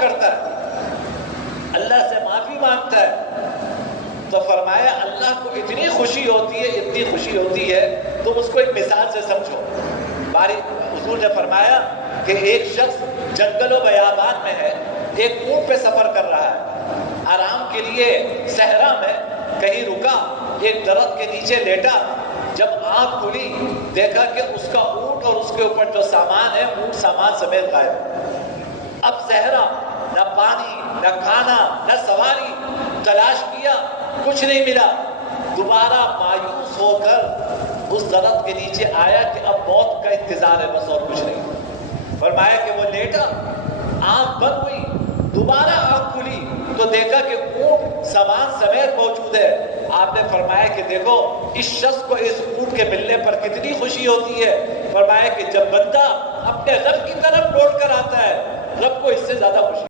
کرتا ہے، اللہ سے معافی مانگتا ہے، تو فرمایا اللہ کو اتنی خوشی ہوتی ہے، اتنی خوشی ہوتی ہے، تم اس کو ایک مثال سے سمجھو۔ حضور نے فرمایا کہ ایک شخص جنگل و بیابان میں ہے، ایک اونٹ پہ سفر کر رہا ہے، آرام کے لیے صحرا میں کہیں رکا، ایک درخت کے نیچے لیٹا، جب آنکھ کھلی دیکھا کہ اس کا اونٹ اور اس کے اوپر جو سامان ہے، اونٹ سامان سمیت غائب۔ اب صحرا، نہ پانی، نہ کھانا، نہ سواری، تلاش کیا، کچھ نہیں ملا۔ دوبارہ مایوس ہو کر اس درخت کے نیچے آیا کہ اب موت کا انتظار ہے، بس اور کچھ نہیں۔ فرمایا کہ وہ لیٹا، آنکھ بند ہوئی، دوبارہ آنکھ کھلی تو دیکھا کہ اونٹ سامان سمیت موجود ہے۔ آپ نے فرمایا کہ دیکھو اس شخص کو اس اونٹ کے ملنے پر کتنی خوشی ہوتی ہے۔ فرمایا کہ جب بندہ اپنے رب کی طرف لوٹ کر آتا ہے، رب کو اس سے زیادہ خوشی